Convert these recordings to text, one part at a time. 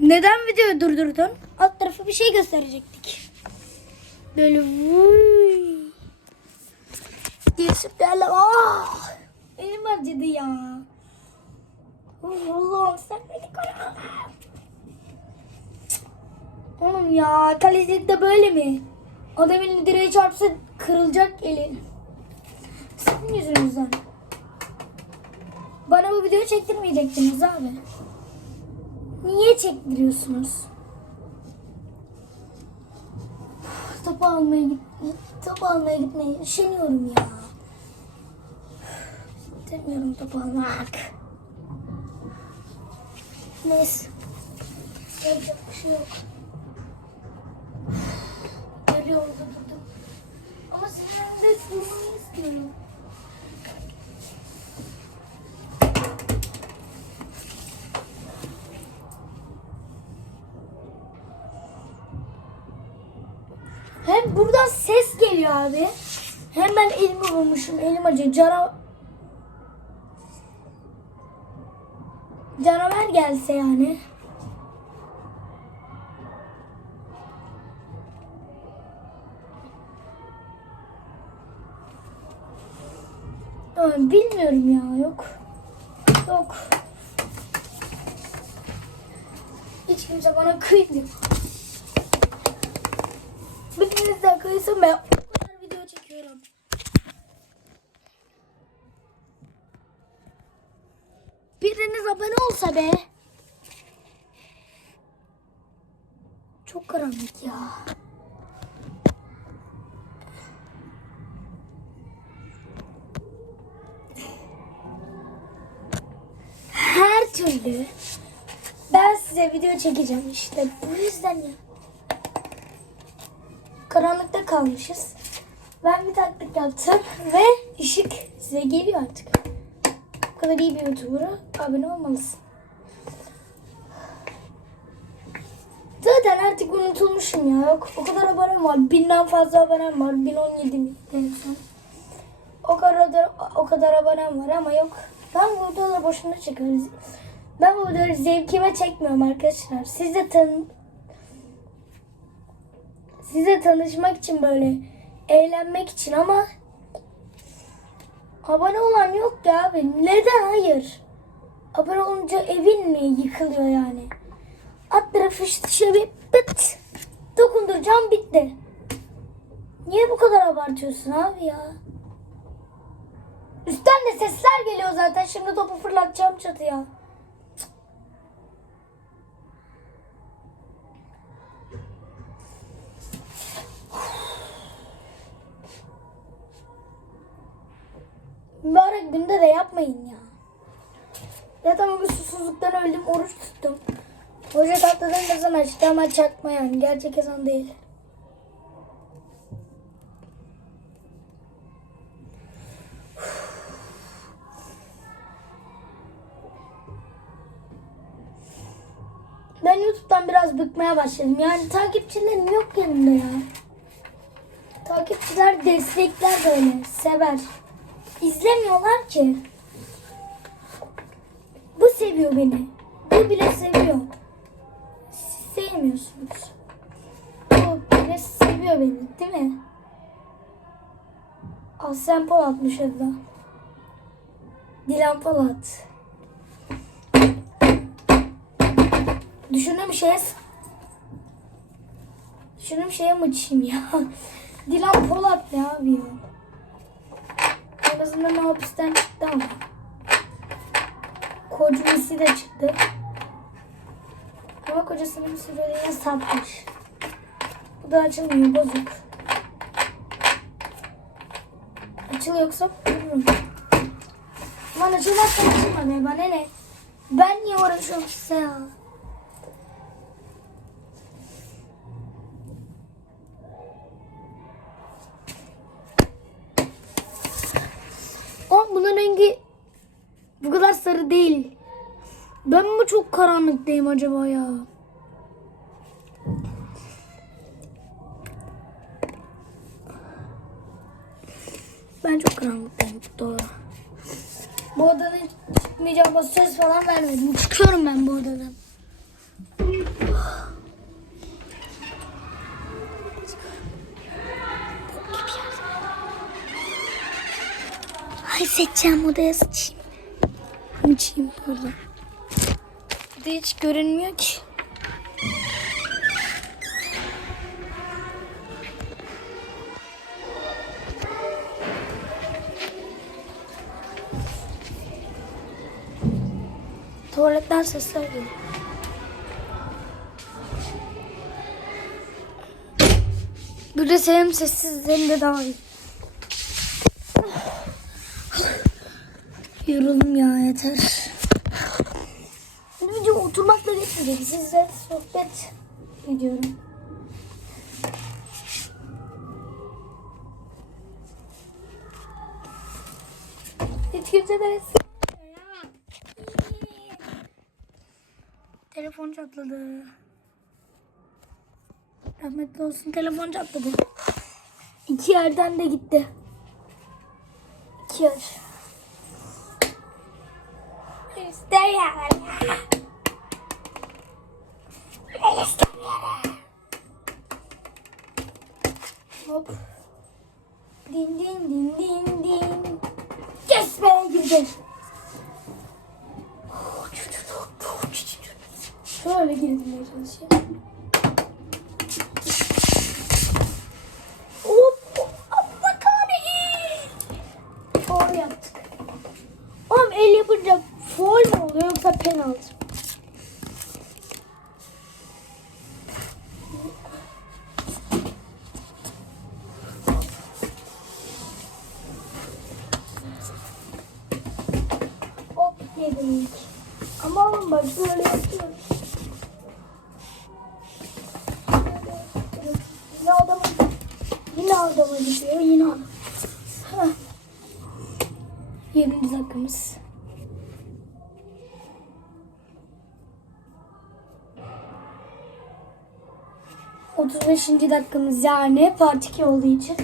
Neden videoyu durdurdun? Alt tarafı bir şey gösterecektik. Böyle vuy. Geçip derler. Ah! Elim acıdı ya. Allah'ım sen beni koru. Oğlum ya kalecilikte böyle mi? Adam elini direğe çarpsa kırılacak elin. Sizin yüzünüzden. Bana bu videoyu çektirmeyecektiniz abi. Niye çektiriyorsunuz? Topu almaya git, topu almaya gitmeye üşeniyorum ya. İstemiyorum topu almak. Neyse. Yapacak bir şey yok. Böyle oldu durdum. Ama sizin önünde durmayı istiyorum. Hem buradan ses geliyor abi. Hem ben elimi vurmuşum. Elim acıyor. Cana... Canavar gelse yani. Bilmiyorum ya. Yok. Yok. Hiç kimse bana kıymıyor. Biriniz de kıysa ben o kadar video çekiyorum. Biriniz be. Çok karanlık ya. Her türlü ben size video çekeceğim işte. Bu yüzden ya. Karanlıkta kalmışız. Ben bir taktik yaptım ve ışık size geliyor artık. Bu kadar iyi bir YouTuber'a abone olmalısın. Zaten artık unutulmuşum ya. O kadar abonem var. Binden fazla abonem var. 1017 mi en son. O kadar, o kadar abonem var ama yok. Ben bu videoları boşuna çekiyorum. Ben bu videoları zevkime çekmiyorum arkadaşlar. Siz de tanı size tanışmak için böyle eğlenmek için ama abone olan yok ya abi. Neden hayır? Abone olunca evin mi yıkılıyor yani? Alt tarafı şöyle bir pıt dokunduracağım bitti. Niye bu kadar abartıyorsun abi ya? Üstten de sesler geliyor zaten. Şimdi topu fırlatacağım çatıya. Mübarek günde de yapmayın ya. Zaten bugün susuzluktan öldüm. Oruç tuttum. Hoca tatlıdan ezan açtı ama çakma yani. Gerçek ezan değil. Ben YouTube'dan biraz bıkmaya başladım. Yani takipçilerim yok yanımda ya. Takipçiler destekler böyle. Sever. İzlemiyorlar ki. Bu seviyor beni. Bu bile seviyor. Siz sevmiyorsunuz. Bu bile seviyor beni değil mi? Aslen Polat'mış adı. Dilan Polat. Düşündüğüm şeye Düşündüğüm şeye mi içeyim ya? Dilan Polat ne abi ya? En azından hapisten çıktı ama. Kocası de çıktı. Kocasını bir süreliğine satmış. Bu da açılmıyor bozuk. Açılıyorsa vururum. Lan açılmazsa açılma be bana ne? Ben niye uğraşıyorum size ya? Ama bunun rengi bu kadar sarı değil. Ben mi çok karanlıktayım acaba ya? Ben çok karanlıktayım. Doğru. Bu odadan çıkmayacağıma söz falan vermedim. Çıkıyorum ben bu odadan. Ay seçeceğim odaya sıçayım. Sıçayım burada. Bir de hiç görünmüyor ki. Tuvaletten sesler geliyor. Burada senin sessiz hem de daha iyi. Yoruldum ya yeter. Benim video oturmakla geçmeyecek. Sizle sohbet ediyorum. Hiç kimse de Telefon çatladı. Rahmetli olsun telefon çatladı. İki yerden de gitti. İki yer. İstemiyorum. İstemiyorum. Hop. Din din din din din. Kes be yoksa penaltı? 35. dakikamız yani part 2 olduğu için.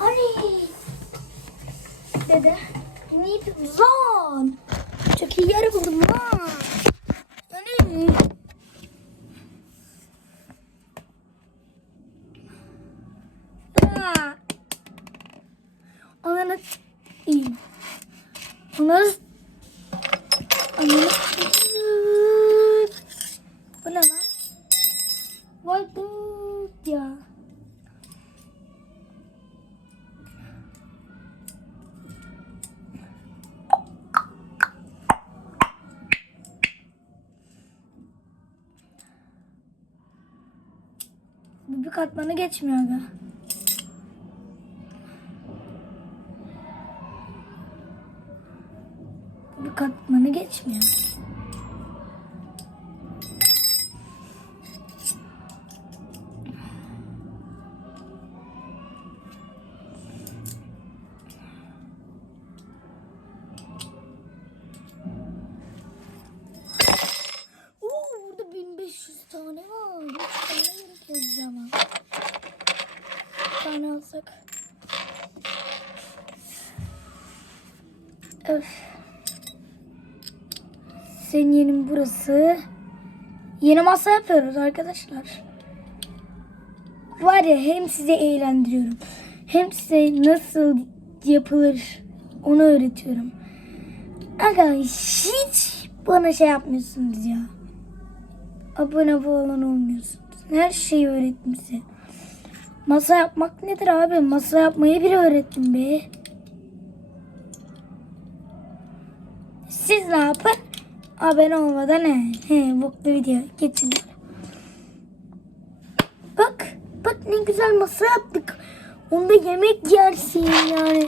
Anne. Dede. Need zone. Çok iyi yarım Bu bir katmanı geçmiyor aga. bir katmanı geçmiyor. Oo, burada 1500 tane var. 3 tane gerekiyor ama. Bir tane alsak. Öf. Senin yerin burası. Yeni masa yapıyoruz arkadaşlar. Var ya hem sizi eğlendiriyorum. Hem size nasıl yapılır onu öğretiyorum. Aga hiç bana şey yapmıyorsunuz ya. Abone falan olmuyorsunuz. Her şeyi öğrettim size. Masa yapmak nedir abi? Masa yapmayı bile öğrettim be. Siz ne yapın? Abone olmadan he, he boklu video geçin. Bak, bak ne güzel masa yaptık. Onda yemek yersin yani.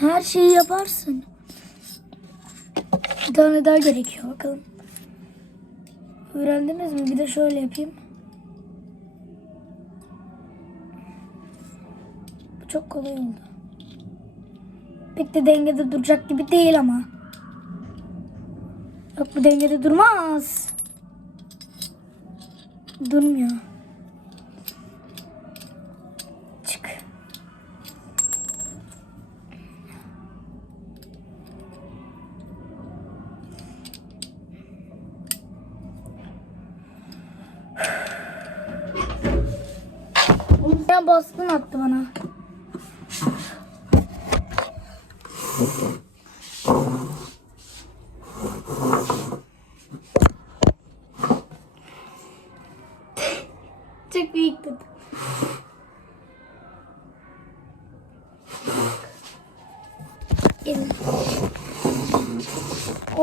Her şeyi yaparsın. Bir tane daha gerekiyor bakalım. Öğrendiniz mi? Bir de şöyle yapayım. Çok kolay oldu. Pek de dengede duracak gibi değil ama. Yok bu dengede durmaz. Durmuyor. Çık. Ya baskın attı bana.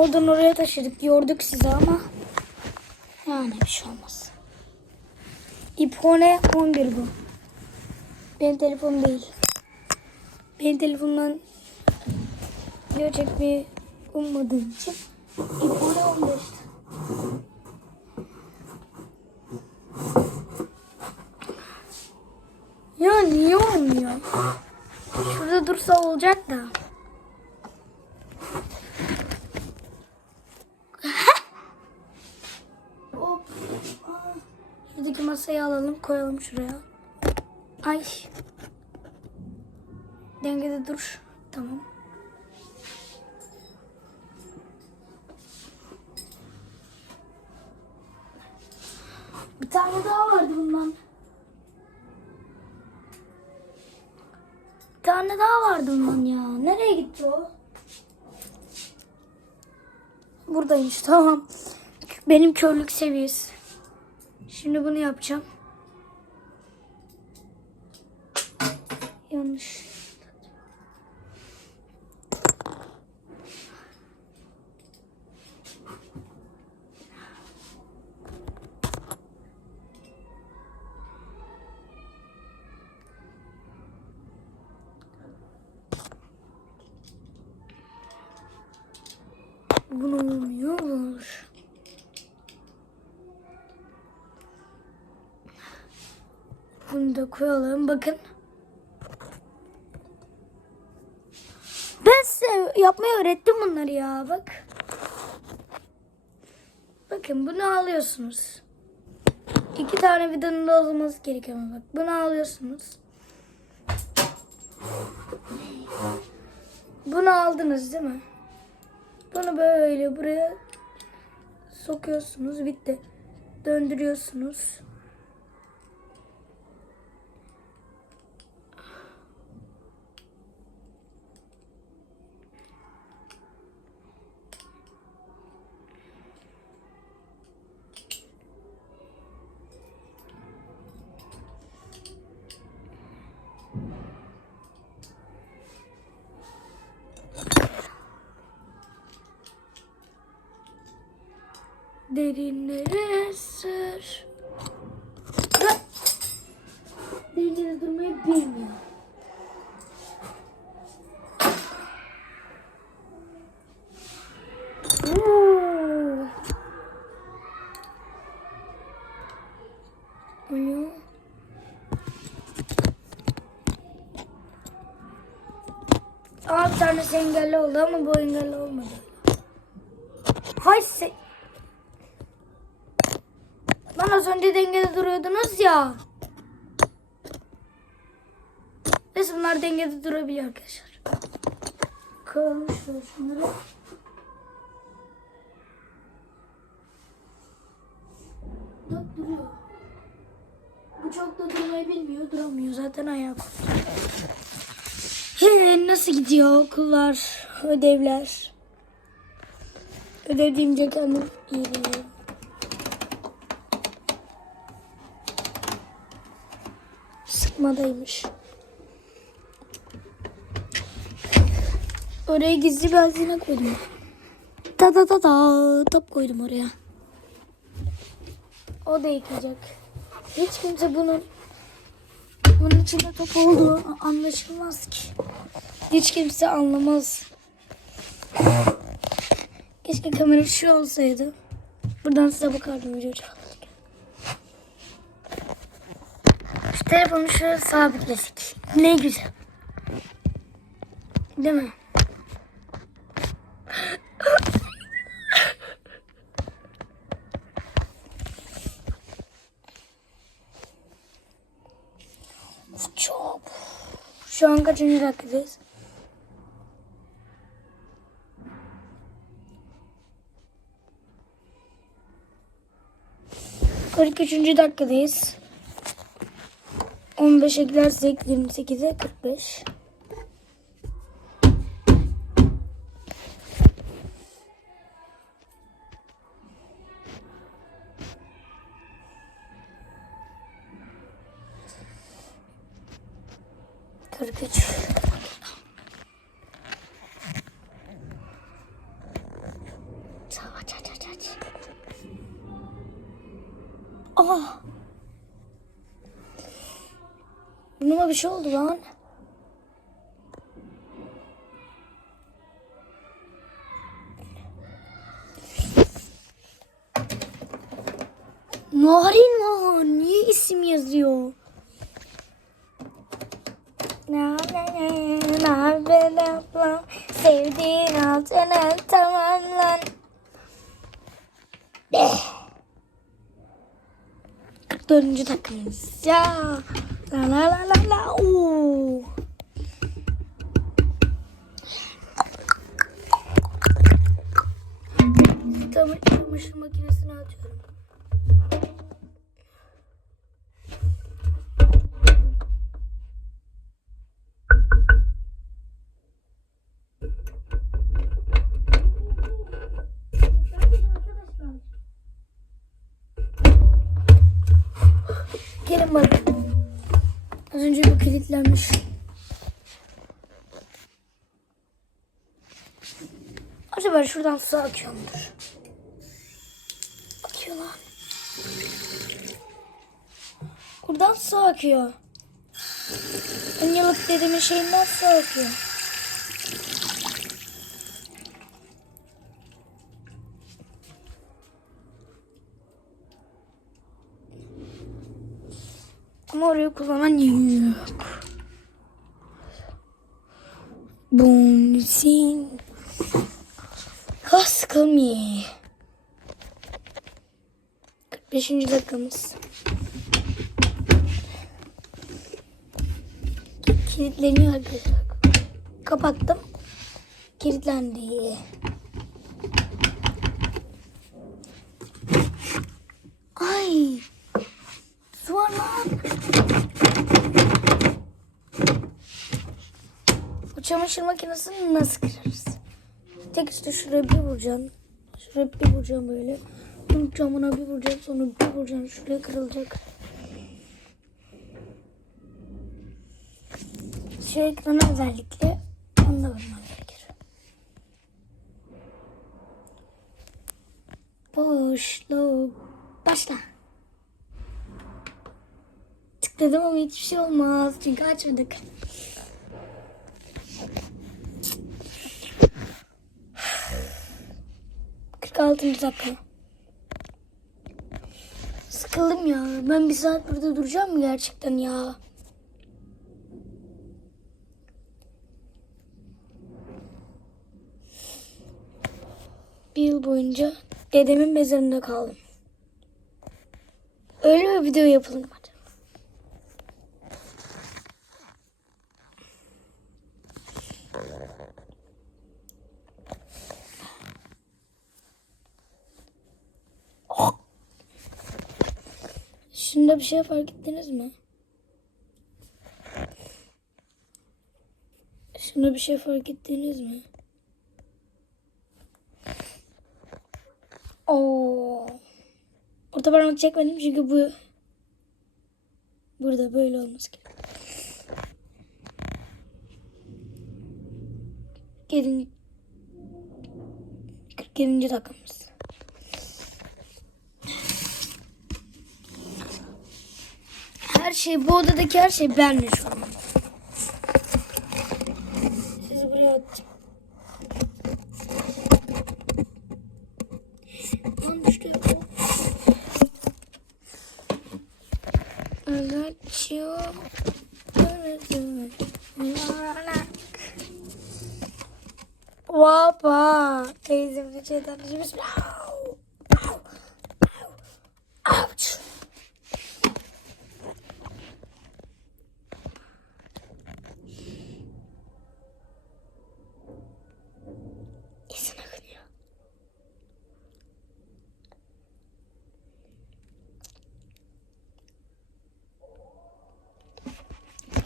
Oradan oraya taşıdık. Yorduk sizi ama. Yani bir şey olmaz. iPhone 11 bu. Benim telefonum değil. Benim telefonumdan video çekmeyi ummadığım için iPhone 15. Ya niye olmuyor? Şurada dursa olacak da. Hop. Aa, Şuradaki masayı alalım koyalım şuraya. Ay. Dengede dur. Tamam. Bir tane daha vardı bundan. Bir tane daha vardı bundan ya. Nereye gitti o? Buradaymış tamam. Benim körlük seviyesi. Şimdi bunu yapacağım. Yanlış. Bunu olmuyor. Bunu da koyalım. Bakın. Ben size yapmayı öğrettim bunları ya. Bak. Bakın bunu alıyorsunuz. İki tane vidanın da olması gerekiyor bak. Bunu alıyorsunuz. Bunu aldınız değil mi? Bunu böyle buraya sokuyorsunuz. Bitti. Döndürüyorsunuz. Derinlere. Ha! Dengede durmayı bilmiyor. Alo. Aa bir tanesi engelli oldu ama bu engelli olmadı. Hay se... Lan az önce dengede duruyordunuz ya. Neyse bunlar dengede durabiliyor arkadaşlar. Şöyle şunları. Bak duruyor. Bu çok da durmayı bilmiyor. Duramıyor. Zaten koptu. He, nasıl gidiyor okullar, ödevler? Ödev deyince kendim iyi biliyorum. Sıkmadaymış. Oraya gizli bir hazine koydum. Da da da da top koydum oraya. O da yıkayacak. Hiç kimse bunun bunun içinde top olduğu anlaşılmaz ki. Hiç kimse anlamaz. Keşke kamera şu olsaydı. Buradan size bakardım video Şu telefonu şöyle sabitlesek. Ne güzel. Değil mi? Çok. Şu an kaçıncı dakikadayız? Kırk üçüncü dakikadayız. 15'e gidersek 28'e 45. Kırk üç. Oldu lan. Narin var. Niye isim yazıyor? Sevdiğin altına tamamlan. Eh. 44. takımız. Ya. La la la la la. Oo. Tamam, çamaşır makinesine atıyorum. Kilitlenmiş. Acaba şuradan su akıyor mudur? Akıyor lan. Buradan su akıyor. On yıllık dedemin şeyinden su akıyor. Ama orayı kullanan yok. Bonsin. Ah sıkılmıyor. 45. dakikamız. Kilitleniyor arkadaşlar. Kapattım. Kilitlendi. Ay. Su var lan. Bu çamaşır makinesini nasıl kırarız? Tek işte şuraya bir vuracaksın. Şuraya bir vuracağım böyle. Bunun camına bir vuracağım sonra bir vuracağım. Şuraya kırılacak. Şu ekrana özellikle onu da vurmam gerekir. Boşluk. Başla. Tıkladım ama hiçbir şey olmaz. Çünkü açmadık. Kırk altıncı dakika. Sıkıldım ya. Ben bir saat burada duracağım mı gerçekten ya? Bir yıl boyunca dedemin mezarında kaldım. Öyle bir video yapalım hadi. Şunda bir şey fark ettiniz mi? Şunda bir şey fark ettiniz mi? Oo. Orta parmak çekmedim çünkü bu burada böyle olması gerekiyor. Gelin 47. dakikamız. Her şey bu odadaki her şey benle şu an. Sizi buraya atacağım. Lan düştü. Açıyor. Vapa. Teyzemle şeyden biz.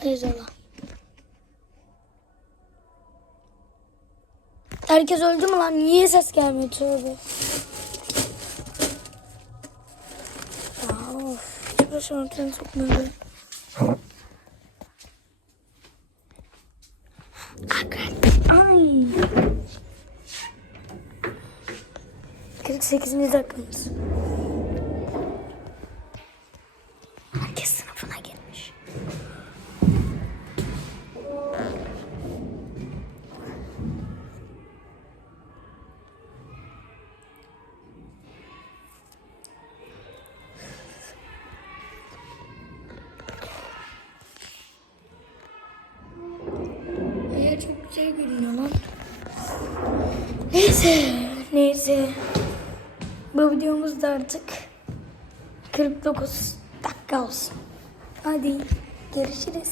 Teyze Herkes öldü mü lan? Niye ses gelmiyor tövbe? Of. Hiç başım ortadan sokmuyor. Ay. 48. dakikamız. Neyse, neyse. Bu videomuz da artık 49 dakika olsun. Hadi görüşürüz.